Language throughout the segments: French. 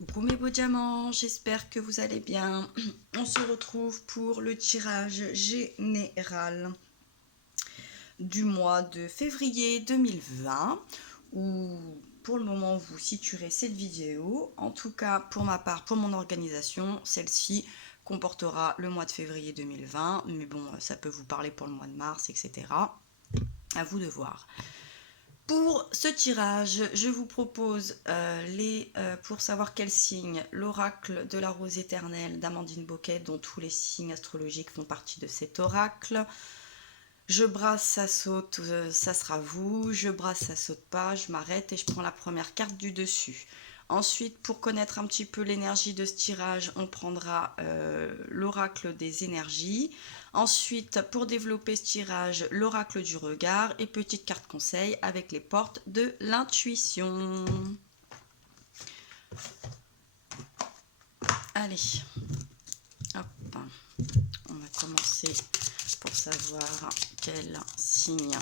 Coucou mes beaux diamants, j'espère que vous allez bien. On se retrouve pour le tirage général du mois de février 2020, où pour le moment vous situerez cette vidéo. En tout cas, pour ma part, pour mon organisation, celle-ci comportera le mois de février 2020, mais bon, ça peut vous parler pour le mois de mars, etc. À vous de voir. Pour ce tirage, je vous propose pour savoir quel signe, l'oracle de la rose éternelle d'Amandine Boquet, dont tous les signes astrologiques font partie de cet oracle. Je brasse, ça saute, ça sera vous. Je brasse, ça saute pas, je m'arrête et je prends la première carte du dessus. Ensuite, pour connaître un petit peu l'énergie de ce tirage, on prendra l'oracle des énergies. Ensuite, pour développer ce tirage, l'oracle du regard et petite carte conseil avec les portes de l'intuition. Allez, hop, on va commencer pour savoir quel signe.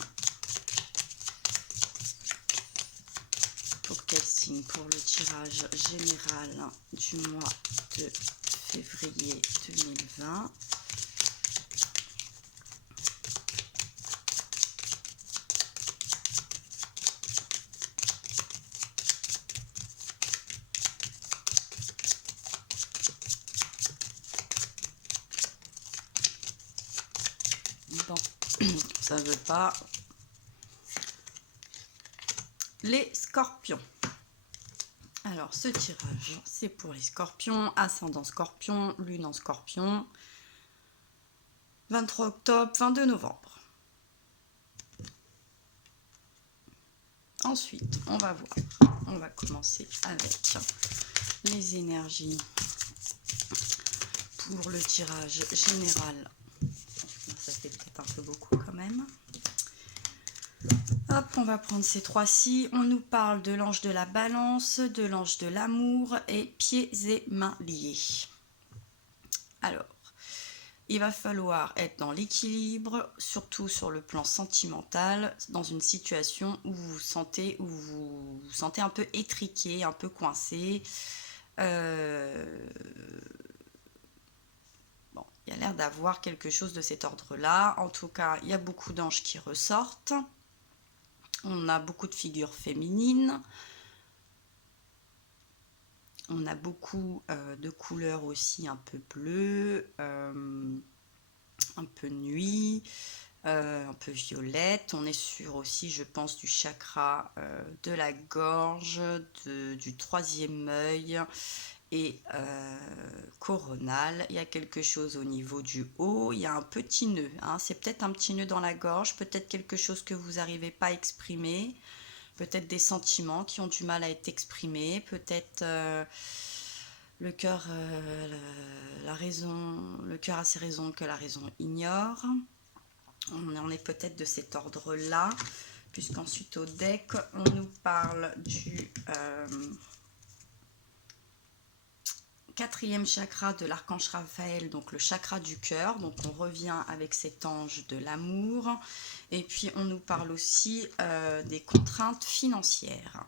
Pour quel signe? Pour le tirage général du mois de février 2020. Bon, ça veut pas. Les scorpions. Alors, ce tirage, c'est pour les scorpions, ascendant scorpion, lune en scorpion, 23 octobre, 22 novembre. Ensuite, on va voir, on va commencer avec les énergies pour le tirage général. Ça fait peut-être un peu beaucoup quand même. Hop, on va prendre ces trois-ci. On nous parle de l'ange de la balance, de l'ange de l'amour et pieds et mains liés. Alors, il va falloir être dans l'équilibre, surtout sur le plan sentimental, dans une situation où vous vous sentez un peu étriqué, un peu coincé. Bon, il y a l'air d'avoir quelque chose de cet ordre-là. En tout cas, il y a beaucoup d'anges qui ressortent. On a beaucoup de figures féminines. On a beaucoup de couleurs aussi un peu bleues, un peu nuit, un peu violette. On est sur aussi, je pense, du chakra de la gorge, du troisième œil et coronal. Il y a quelque chose au niveau du haut. Il y a un petit nœud. Hein. C'est peut-être un petit nœud dans la gorge, peut-être quelque chose que vous n'arrivez pas à exprimer. Peut-être des sentiments qui ont du mal à être exprimés, peut-être le cœur, le cœur a ses raisons que la raison ignore. On en est peut-être de cet ordre-là, puisqu'ensuite au deck, on nous parle du quatrième chakra de l'archange Raphaël, donc le chakra du cœur. Donc on revient avec cet ange de l'amour. Et puis on nous parle aussi des contraintes financières.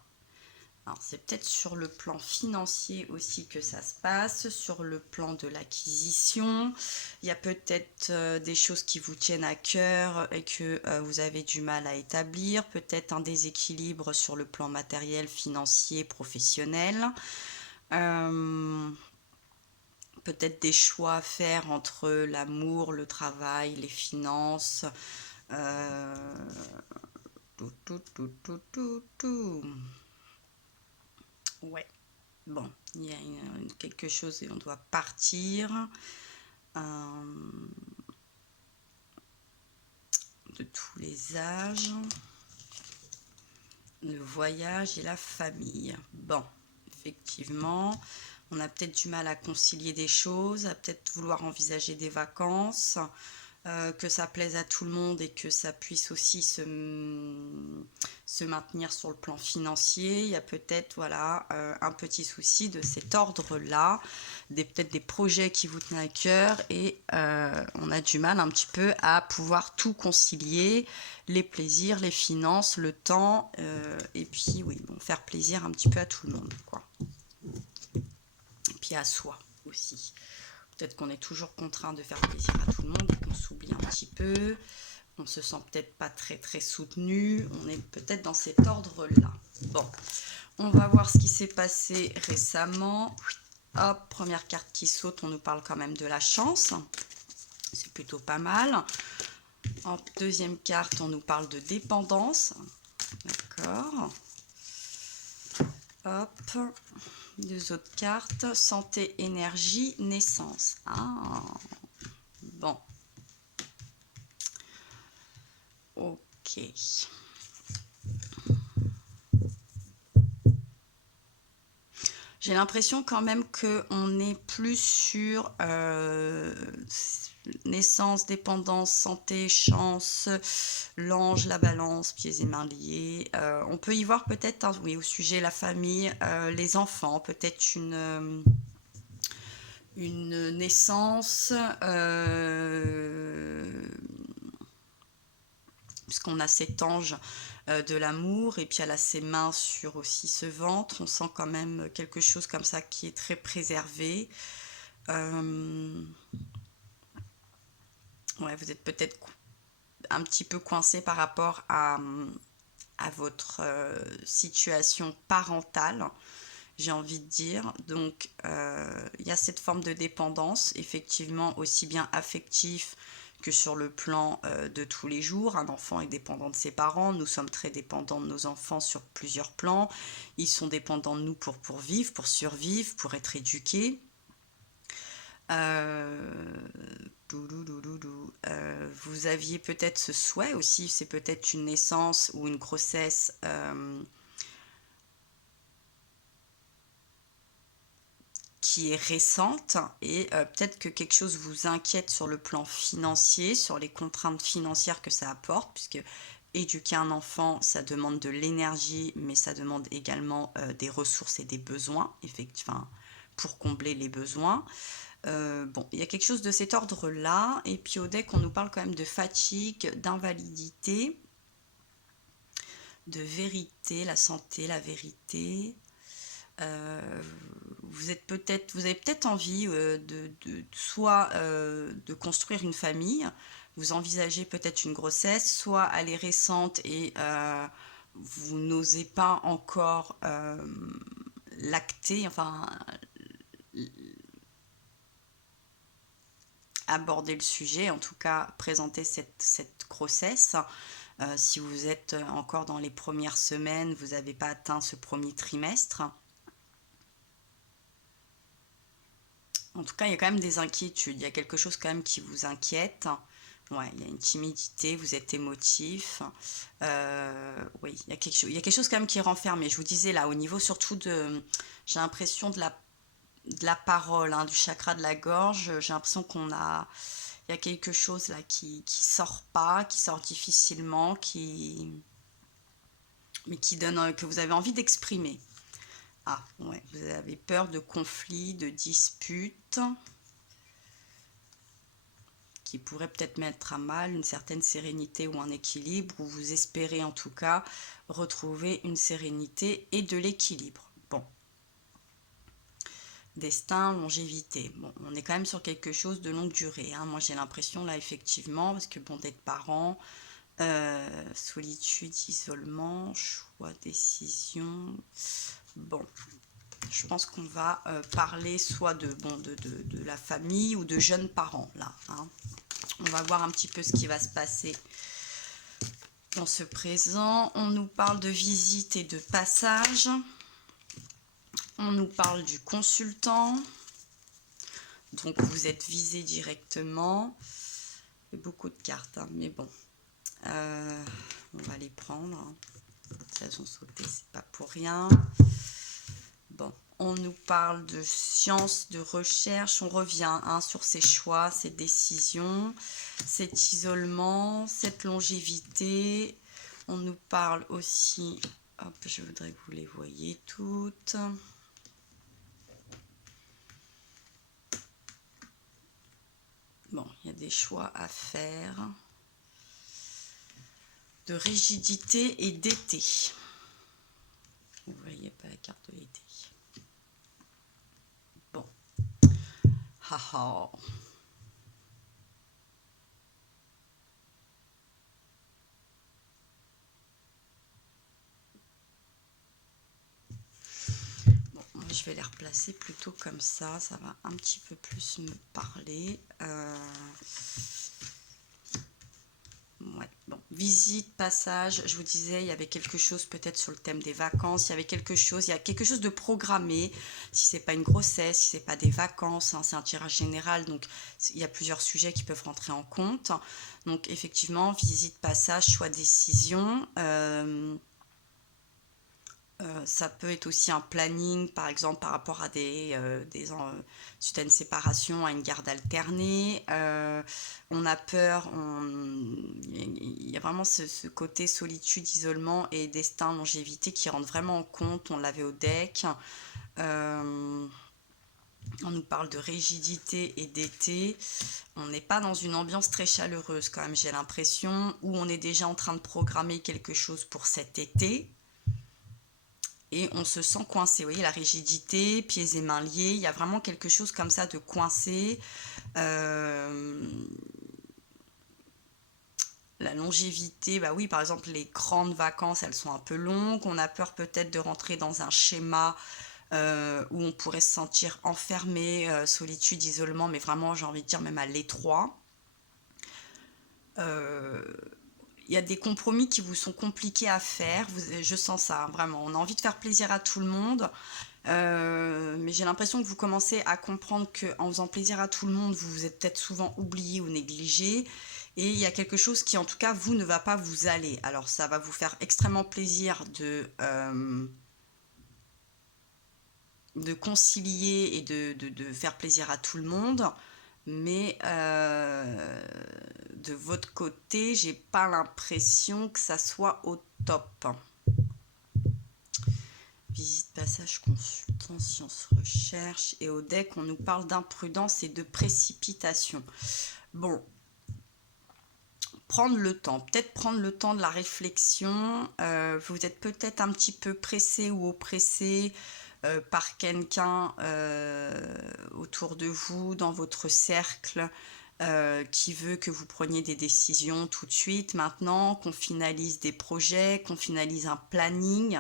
C'est peut-être sur le plan financier aussi que ça se passe, sur le plan de l'acquisition. Il y a peut-être des choses qui vous tiennent à cœur et que vous avez du mal à établir. Peut-être un déséquilibre sur le plan matériel, financier, professionnel. Peut-être des choix à faire entre l'amour, le travail, les finances. Ouais, bon, il y a quelque chose et on doit partir. De tous les âges. Le voyage et la famille. Bon, effectivement, on a peut-être du mal à concilier des choses, à peut-être vouloir envisager des vacances, que ça plaise à tout le monde et que ça puisse aussi se maintenir sur le plan financier. Il y a peut-être voilà, un petit souci de cet ordre-là, peut-être des projets qui vous tenaient à cœur et on a du mal un petit peu à pouvoir tout concilier, les plaisirs, les finances, le temps et puis oui, bon, faire plaisir un petit peu à tout le monde, quoi. puis à soi aussi. Peut-être qu'on est toujours contraint de faire plaisir à tout le monde et qu'on s'oublie un petit peu. On se sent peut-être pas très soutenu. On est peut-être dans cet ordre-là. Bon, on va voir ce qui s'est passé récemment. Hop, première carte qui saute, on nous parle quand même de la chance. C'est plutôt pas mal. En deuxième carte, on nous parle de dépendance. D'accord. Hop. Deux autres cartes. Santé, énergie, naissance. Ah. Bon. Ok. J'ai l'impression quand même qu'on est plus sur naissance, dépendance, santé, chance, l'ange, la balance, pieds et mains liés. On peut y voir peut-être, hein, oui, au sujet la famille, les enfants, peut-être une naissance, puisqu'on a cet ange de l'amour, et puis elle a ses mains sur aussi ce ventre. On sent quand même quelque chose comme ça qui est très préservé. Ouais, vous êtes peut-être un petit peu coincé par rapport à votre situation parentale, j'ai envie de dire. Donc, il y a cette forme de dépendance, effectivement, aussi bien affectif que sur le plan de tous les jours. Un enfant est dépendant de ses parents, nous sommes très dépendants de nos enfants sur plusieurs plans. Ils sont dépendants de nous pour vivre, pour survivre, pour être éduqués. Vous aviez peut-être ce souhait aussi, c'est peut-être une naissance ou une grossesse qui est récente, et peut-être que quelque chose vous inquiète sur le plan financier, sur les contraintes financières que ça apporte, puisque éduquer un enfant, ça demande de l'énergie, mais ça demande également des ressources et des besoins, effectivement, pour combler les besoins. Bon, il y a quelque chose de cet ordre-là. Et puis au deck, on nous parle quand même de fatigue, d'invalidité, de vérité, la santé, la vérité. Vous avez peut-être envie soit de construire une famille, vous envisagez peut-être une grossesse, soit elle est récente et vous n'osez pas encore l'acter, enfin aborder le sujet, en tout cas présenter cette grossesse. Si vous êtes encore dans les premières semaines, vous n'avez pas atteint ce premier trimestre. En tout cas, il y a quand même des inquiétudes. Il y a quelque chose quand même qui vous inquiète. Ouais, il y a une timidité, vous êtes émotif. Oui, il y a quelque chose quand même qui est renfermé. Je vous disais là, au niveau surtout de... J'ai l'impression de la parole, hein, du chakra de la gorge. J'ai l'impression qu'on a... Il y a quelque chose là qui sort pas, qui sort difficilement, mais qui donne... que vous avez envie d'exprimer. Ah, ouais, vous avez peur de conflits, de disputes qui pourraient peut-être mettre à mal une certaine sérénité ou un équilibre, ou vous espérez en tout cas retrouver une sérénité et de l'équilibre. Bon. Destin, longévité. Bon, on est quand même sur quelque chose de longue durée. Hein. Moi, j'ai l'impression là, effectivement, parce que bon, d'être parent, solitude, isolement, choix, décision. Bon, je pense qu'on va parler soit de la famille ou de jeunes parents là. Hein. On va voir un petit peu ce qui va se passer dans ce présent. On nous parle de visite et de passage. On nous parle du consultant. Donc vous êtes visé directement. Il y a beaucoup de cartes, hein, mais bon. On va les prendre. Hein. Elles ont sauté, c'est pas pour rien. Bon, on nous parle de science, de recherche. On revient hein, sur ces choix, ces décisions, cet isolement, cette longévité. On nous parle aussi... Hop, je voudrais que vous les voyiez toutes. Bon, il y a des choix à faire. De rigidité et d'été. Vous voyez pas la carte de l'été. Bon, Haha. Bon, moi, je vais les replacer plutôt comme ça va un petit peu plus me parler. Ouais, bon, visite, passage, je vous disais, il y avait quelque chose peut-être sur le thème des vacances, il y a quelque chose de programmé, si c'est pas une grossesse, si c'est pas des vacances, hein, c'est un tirage général, donc il y a plusieurs sujets qui peuvent rentrer en compte. Donc effectivement, visite, passage, choix, décision. Ça peut être aussi un planning, par exemple, par rapport à suite à une séparation, à une garde alternée. On a peur, il y a vraiment ce côté solitude, isolement et destin, longévité qui rentre vraiment en compte. On l'avait au deck. On nous parle de rigidité et d'été. On n'est pas dans une ambiance très chaleureuse quand même, j'ai l'impression, où on est déjà en train de programmer quelque chose pour cet été. Et on se sent coincé. Vous voyez, la rigidité, pieds et mains liés, il y a vraiment quelque chose comme ça de coincé. La longévité, bah oui, par exemple, les grandes vacances, elles sont un peu longues. On a peur peut-être de rentrer dans un schéma où on pourrait se sentir enfermé, solitude, isolement, mais vraiment, j'ai envie de dire, même à l'étroit. Il y a des compromis qui vous sont compliqués à faire. Je sens ça, hein, vraiment. On a envie de faire plaisir à tout le monde. Mais j'ai l'impression que vous commencez à comprendre qu'en faisant plaisir à tout le monde, vous vous êtes peut-être souvent oublié ou négligé. Et il y a quelque chose qui, en tout cas, vous ne va pas vous aller. Alors, ça va vous faire extrêmement plaisir de concilier et de faire plaisir à tout le monde. Mais de votre côté, j'ai pas l'impression que ça soit au top. Visite, passage, consultant, science, recherche. Et au deck, on nous parle d'imprudence et de précipitation. Bon, prendre le temps, peut-être prendre le temps de la réflexion. Vous êtes peut-être un petit peu pressé ou oppressé par quelqu'un autour de vous, dans votre cercle, qui veut que vous preniez des décisions tout de suite, maintenant, qu'on finalise des projets, qu'on finalise un planning.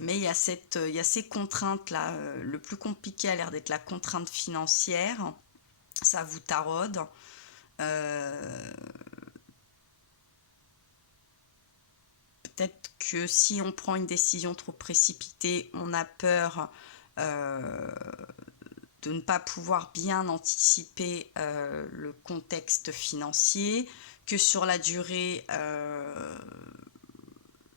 Mais il y a ces contraintes-là. Le plus compliqué a l'air d'être la contrainte financière. Ça vous taraude. Peut-être que si on prend une décision trop précipitée, on a peur de ne pas pouvoir bien anticiper le contexte financier, que sur la durée,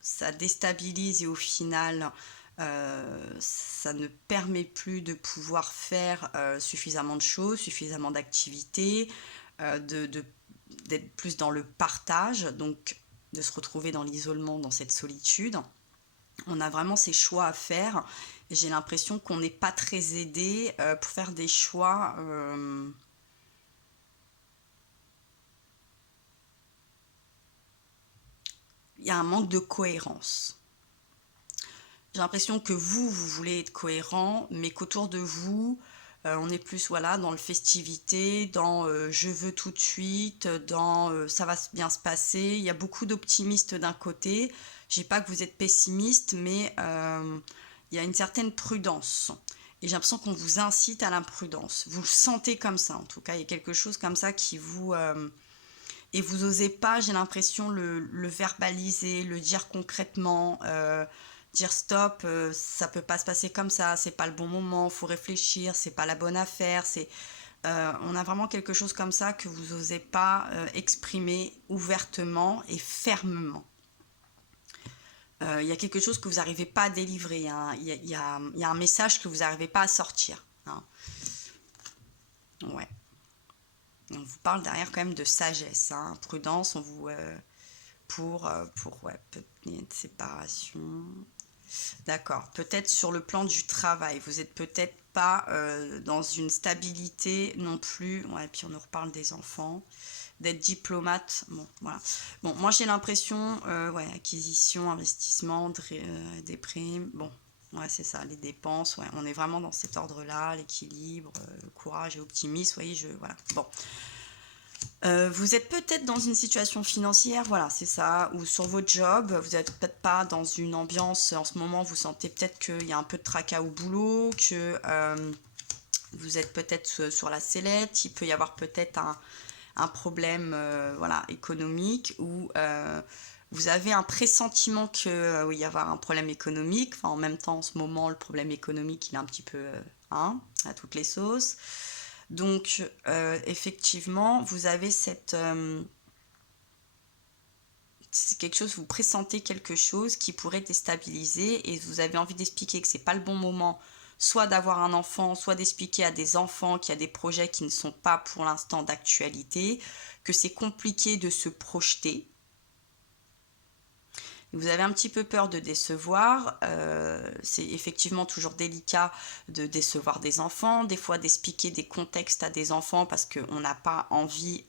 ça déstabilise et au final, ça ne permet plus de pouvoir faire suffisamment de choses, suffisamment d'activités, d'être plus dans le partage, donc de se retrouver dans l'isolement, dans cette solitude. On a vraiment ces choix à faire et j'ai l'impression qu'on n'est pas très aidé pour faire des choix. Il y a un manque de cohérence. J'ai l'impression que vous voulez être cohérent, mais qu'autour de vous, on est plus voilà, dans le festivité, dans je veux tout de suite, dans ça va bien se passer. Il y a beaucoup d'optimistes d'un côté. Je ne dis pas que vous êtes pessimiste, mais il y a une certaine prudence. Et j'ai l'impression qu'on vous incite à l'imprudence. Vous le sentez comme ça, en tout cas. Il y a quelque chose comme ça qui vous... et vous osez pas, j'ai l'impression, le verbaliser, le dire concrètement, dire stop, ça peut pas se passer comme ça, c'est pas le bon moment, faut réfléchir, c'est pas la bonne affaire, on a vraiment quelque chose comme ça que vous osez pas exprimer ouvertement et fermement. Il y a quelque chose que vous n'arrivez pas à délivrer, hein. Il y a un message que vous n'arrivez pas à sortir, hein. Ouais. On vous parle derrière quand même de sagesse, hein. Prudence, on vous... pour ouais, une séparation. D'accord. Peut-être sur le plan du travail, vous êtes peut-être pas dans une stabilité non plus. Ouais, puis on nous reparle des enfants, d'être diplomate. Bon, voilà. Bon, moi j'ai l'impression, ouais, acquisition, investissement, des primes. Bon, Ouais, c'est ça, les dépenses, ouais, on est vraiment dans cet ordre-là, l'équilibre, le courage et l'optimisme, vous voyez, voilà. Bon. Vous êtes peut-être dans une situation financière, voilà, c'est ça, ou sur votre job, vous n'êtes peut-être pas dans une ambiance, en ce moment, vous sentez peut-être qu'il y a un peu de tracas au boulot, que vous êtes peut-être sur la sellette, il peut y avoir peut-être un problème voilà, économique, ou vous avez un pressentiment qu'il va y avoir un problème économique. Enfin, en même temps, en ce moment, le problème économique, il est un petit peu à toutes les sauces. Donc, effectivement, vous avez c'est quelque chose, vous pressentez quelque chose qui pourrait déstabiliser et vous avez envie d'expliquer que c'est pas le bon moment, soit d'avoir un enfant, soit d'expliquer à des enfants qu'il y a des projets qui ne sont pas pour l'instant d'actualité, que c'est compliqué de se projeter. Vous avez un petit peu peur de décevoir, c'est effectivement toujours délicat de décevoir des enfants, des fois d'expliquer des contextes à des enfants parce qu'on n'a pas envie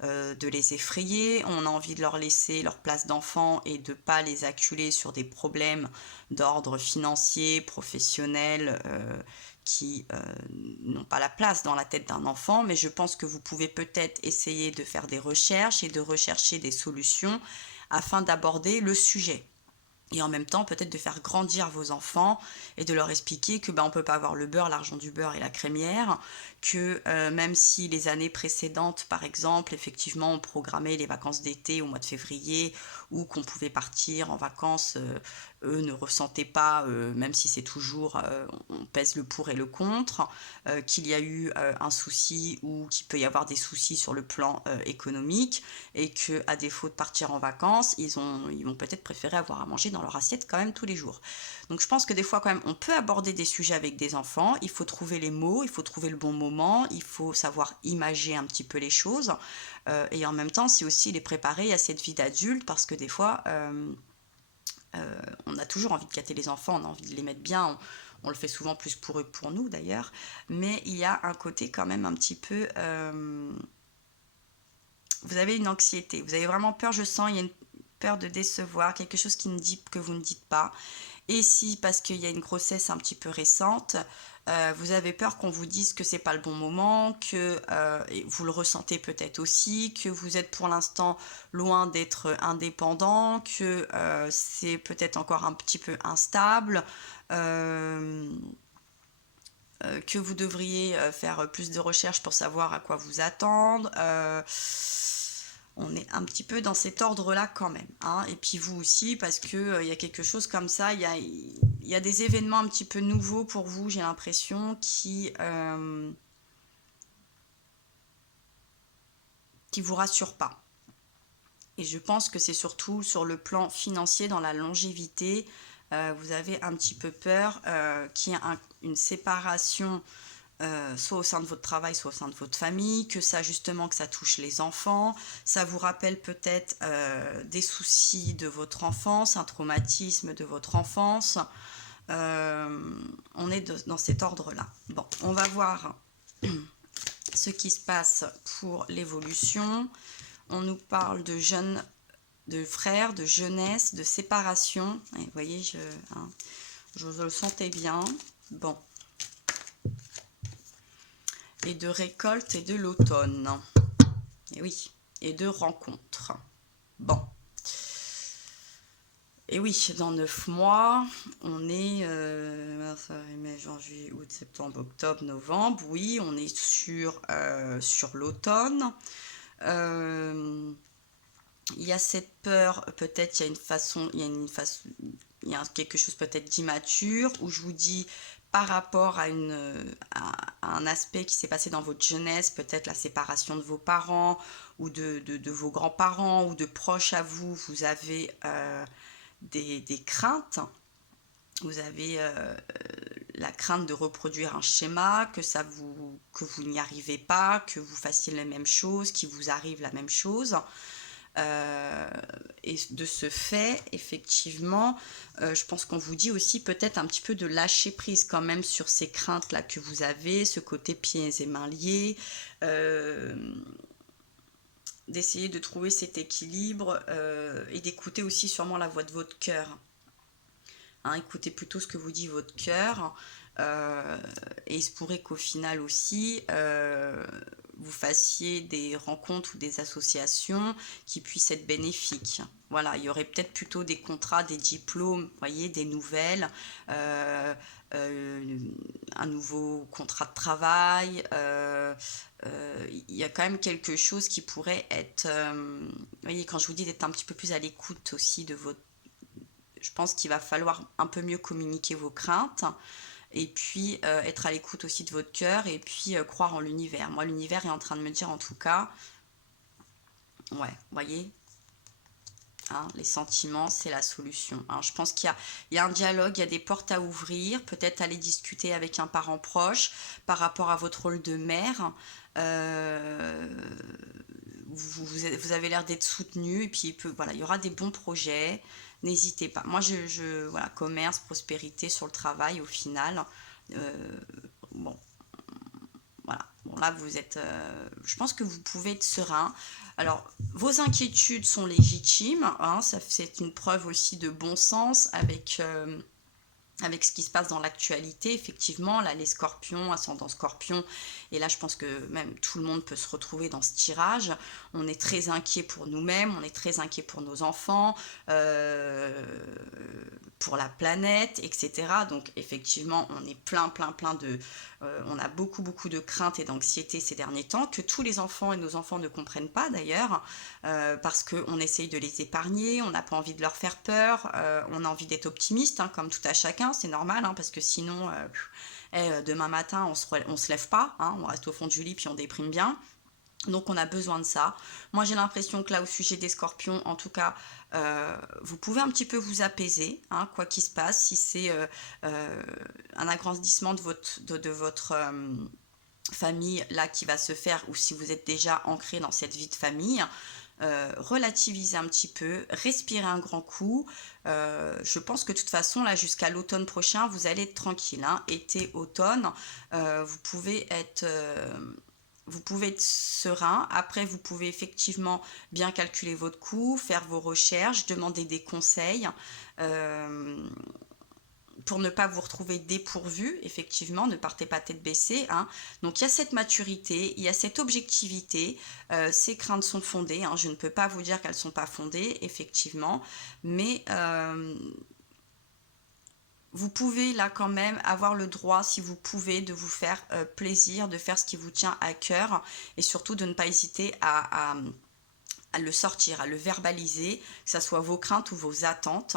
de les effrayer, on a envie de leur laisser leur place d'enfant et de ne pas les acculer sur des problèmes d'ordre financier, professionnel, qui n'ont pas la place dans la tête d'un enfant, mais je pense que vous pouvez peut-être essayer de faire des recherches et de rechercher des solutions afin d'aborder le sujet. Et en même temps, peut-être de faire grandir vos enfants et de leur expliquer que on ne peut pas avoir le beurre, l'argent du beurre et la crémière, que même si les années précédentes, par exemple, effectivement, on programmait les vacances d'été au mois de février ou qu'on pouvait partir en vacances, eux ne ressentaient pas, même si c'est toujours, on pèse le pour et le contre, qu'il y a eu un souci ou qu'il peut y avoir des soucis sur le plan économique et qu'à défaut de partir en vacances, ils vont peut-être préférer avoir à manger dans leur assiette quand même tous les jours. Donc je pense que des fois quand même on peut aborder des sujets avec des enfants, il faut trouver les mots, il faut trouver le bon moment, il faut savoir imager un petit peu les choses et en même temps c'est aussi les préparer à cette vie d'adulte parce que des fois on a toujours envie de gâter les enfants, on a envie de les mettre bien, on le fait souvent plus pour eux que pour nous d'ailleurs, mais il y a un côté quand même un petit peu vous avez une anxiété, vous avez vraiment peur, je sens, il y a une peur de décevoir, quelque chose que vous ne dites pas. Et si, parce qu'il y a une grossesse un petit peu récente, vous avez peur qu'on vous dise que c'est pas le bon moment, que et vous le ressentez peut-être aussi, que vous êtes pour l'instant loin d'être indépendant, que c'est peut-être encore un petit peu instable, euh, que vous devriez faire plus de recherches pour savoir à quoi vous attendre. On est un petit peu dans cet ordre-là quand même. Hein. Et puis vous aussi, parce qu'il y a quelque chose comme ça, il y a des événements un petit peu nouveaux pour vous, j'ai l'impression, qui vous rassurent pas. Et je pense que c'est surtout sur le plan financier, dans la longévité, vous avez un petit peu peur qu'il y ait une séparation soit au sein de votre travail, soit au sein de votre famille, que ça justement que ça touche les enfants, ça vous rappelle peut-être des soucis de votre enfance, un traumatisme de votre enfance. On est dans cet ordre-là. Bon, on va voir ce qui se passe pour l'évolution. On nous parle de frères, de jeunesse, de séparation. Et vous voyez, je le sentais bien. Bon, et de récolte et de l'automne. Et oui, et de rencontres. Bon. Et oui, dans 9 mois, on est mars, avril, mai, juin, juillet, août, septembre, octobre, novembre. Oui, on est sur l'automne. Il y a cette peur, peut-être il y a une façon, il y a quelque chose peut-être d'immature, où je vous dis par rapport à un aspect qui s'est passé dans votre jeunesse, peut-être la séparation de vos parents ou de vos grands-parents ou de proches à vous, vous avez des craintes. Vous avez la crainte de reproduire un schéma, que vous n'y arrivez pas, que vous fassiez la même chose, qu'il vous arrive la même chose. Et de ce fait, effectivement, je pense qu'on vous dit aussi peut-être un petit peu de lâcher prise quand même sur ces craintes-là que vous avez, ce côté pieds et mains liés, d'essayer de trouver cet équilibre et d'écouter aussi sûrement la voix de votre cœur. hein, écoutez plutôt ce que vous dit votre cœur. Et il se pourrait qu'au final aussi, vous fassiez des rencontres ou des associations qui puissent être bénéfiques. Voilà, il y aurait peut-être plutôt des contrats, des diplômes, vous voyez, des nouvelles, euh, un nouveau contrat de travail. Il y a quand même quelque chose qui pourrait être, vous voyez, quand je vous dis d'être un petit peu plus à l'écoute aussi de votre... Je pense qu'il va falloir un peu mieux communiquer vos craintes et puis être à l'écoute aussi de votre cœur et puis croire en l'univers. Moi, l'univers est en train de me dire en tout cas, ouais, vous voyez, hein, les sentiments, c'est la solution. Hein. Je pense il y a un dialogue, il y a des portes à ouvrir, peut-être aller discuter avec un parent proche par rapport à votre rôle de mère. Euh, vous avez l'air d'être soutenu et puis voilà, il y aura des bons projets. N'hésitez pas. Moi, voilà, commerce, prospérité sur le travail au final. Euh, bon, voilà. Bon, là, vous êtes. Je pense que vous pouvez être serein. Alors, vos inquiétudes sont légitimes. Hein, c'est une preuve aussi de bon sens avec ce qui se passe dans l'actualité, effectivement, là, les scorpions, ascendant scorpion, et là, je pense que même tout le monde peut se retrouver dans ce tirage. On est très inquiet pour nous-mêmes, on est très inquiet pour nos enfants, pour la planète, etc. Donc, effectivement, on est plein de... on a beaucoup de craintes et d'anxiété ces derniers temps, que tous les enfants et nos enfants ne comprennent pas, d'ailleurs, parce qu'on essaye de les épargner, on n'a pas envie de leur faire peur, on a envie d'être optimiste, hein, comme tout à chacun, c'est normal, hein, parce que sinon, demain matin, on se lève pas, hein, on reste au fond du lit puis on déprime bien. Donc on a besoin de ça. Moi j'ai l'impression que là au sujet des scorpions, en tout cas, vous pouvez un petit peu vous apaiser, hein, quoi qu'il se passe, si c'est un agrandissement de votre famille là qui va se faire ou si vous êtes déjà ancré dans cette vie de famille. Relativiser un petit peu, respirer un grand coup. Je pense que de toute façon, là, jusqu'à l'automne prochain, vous allez être tranquille. Hein. Été, automne, vous pouvez être serein. Après, vous pouvez effectivement bien calculer votre coût, faire vos recherches, demander des conseils. Euh, pour ne pas vous retrouver dépourvu, effectivement, ne partez pas tête baissée. Hein. Donc il y a cette maturité, il y a cette objectivité, ces craintes sont fondées, hein. Je ne peux pas vous dire qu'elles ne sont pas fondées, effectivement, mais vous pouvez là quand même avoir le droit, si vous pouvez, de vous faire plaisir, de faire ce qui vous tient à cœur, et surtout de ne pas hésiter à le sortir, à le verbaliser, que ce soit vos craintes ou vos attentes,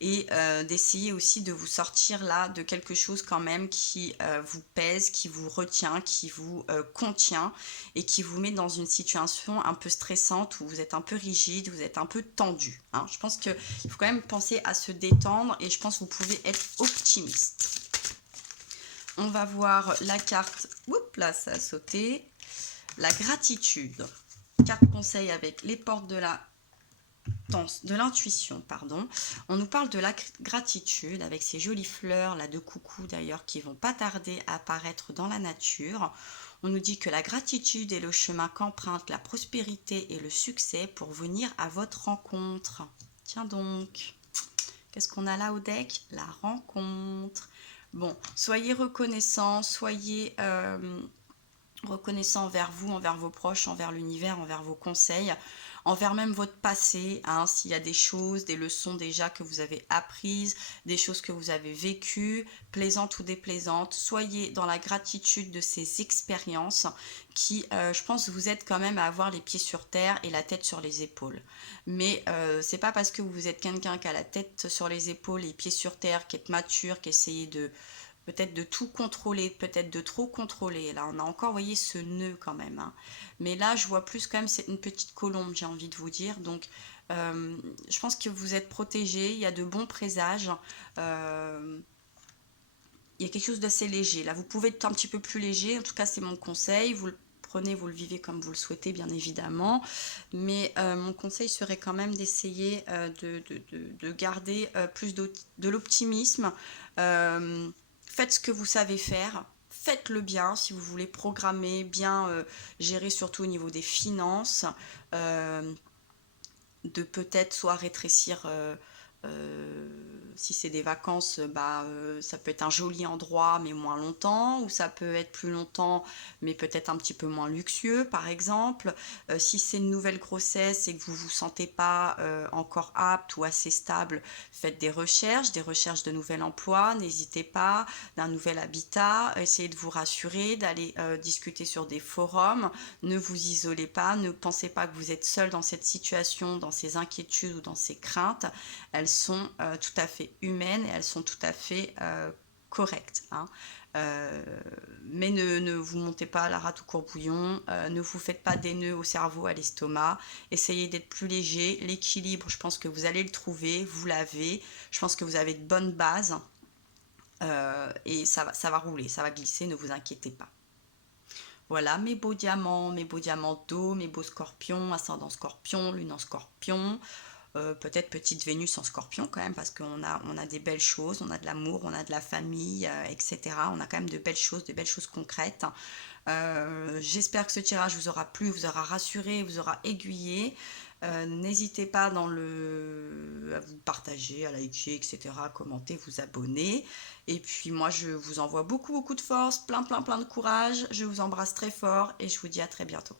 et d'essayer aussi de vous sortir là de quelque chose quand même qui vous pèse, qui vous retient, qui vous contient, et qui vous met dans une situation un peu stressante, où vous êtes un peu rigide, vous êtes un peu tendu. Hein. Je pense qu'il faut quand même penser à se détendre, et je pense que vous pouvez être optimiste. On va voir la carte, oups là ça a sauté, la gratitude. Carte conseil avec les portes de l'intuition, pardon. On nous parle de la gratitude avec ces jolies fleurs là de coucou d'ailleurs qui vont pas tarder à apparaître dans la nature. On nous dit que la gratitude est le chemin qu'emprunte la prospérité et le succès pour venir à votre rencontre. Tiens donc, qu'est-ce qu'on a là au deck? La rencontre. Bon, soyez reconnaissants, soyez reconnaissant envers vous, envers vos proches, envers l'univers, envers vos conseils, envers même votre passé, hein, s'il y a des choses, des leçons déjà que vous avez apprises, des choses que vous avez vécues, plaisantes ou déplaisantes. Soyez dans la gratitude de ces expériences qui, je pense, vous aident quand même à avoir les pieds sur terre et la tête sur les épaules. Mais c'est pas parce que vous êtes quelqu'un qui a la tête sur les épaules, les pieds sur terre, qui est mature, qui essaye de peut-être de tout contrôler, peut-être de trop contrôler. Là, on a encore, vous voyez, ce nœud quand même. Hein. Mais là, je vois plus quand même, c'est une petite colombe, j'ai envie de vous dire. Donc, je pense que vous êtes protégé, il y a de bons présages. Il y a quelque chose d'assez léger. Là, vous pouvez être un petit peu plus léger. En tout cas, c'est mon conseil. Vous le prenez, vous le vivez comme vous le souhaitez, bien évidemment. Mais mon conseil serait quand même d'essayer de garder plus de l'optimisme. Faites ce que vous savez faire, faites-le bien si vous voulez programmer, bien gérer surtout au niveau des finances, de peut-être soit rétrécir Si c'est des vacances, ça peut être un joli endroit mais moins longtemps, ou ça peut être plus longtemps mais peut-être un petit peu moins luxueux par exemple. Si c'est une nouvelle grossesse et que vous vous sentez pas encore apte ou assez stable, faites des recherches de nouvel emploi, n'hésitez pas, d'un nouvel habitat, essayez de vous rassurer, d'aller discuter sur des forums, ne vous isolez pas, ne pensez pas que vous êtes seul dans cette situation, dans ces inquiétudes ou dans ces craintes. Elles sont tout à fait humaines et elles sont tout à fait correctes, hein. Mais ne vous montez pas à la rate au courbouillon, ne vous faites pas des nœuds au cerveau, à l'estomac, essayez d'être plus léger. L'équilibre, je pense que vous allez le trouver, vous l'avez, je pense que vous avez de bonnes bases, et ça va rouler, ça va glisser, ne vous inquiétez pas. Voilà mes beaux diamants d'eau, mes beaux scorpions, ascendant scorpion, lune en scorpion. Peut-être petite Vénus en scorpion quand même, parce on a des belles choses, on a de l'amour, on a de la famille, etc. On a quand même de belles choses concrètes. J'espère que ce tirage vous aura plu, vous aura rassuré, vous aura aiguillé. N'hésitez pas à vous partager, à liker, etc., à commenter, vous abonner. Et puis moi, je vous envoie beaucoup de force, plein de courage. Je vous embrasse très fort et je vous dis à très bientôt.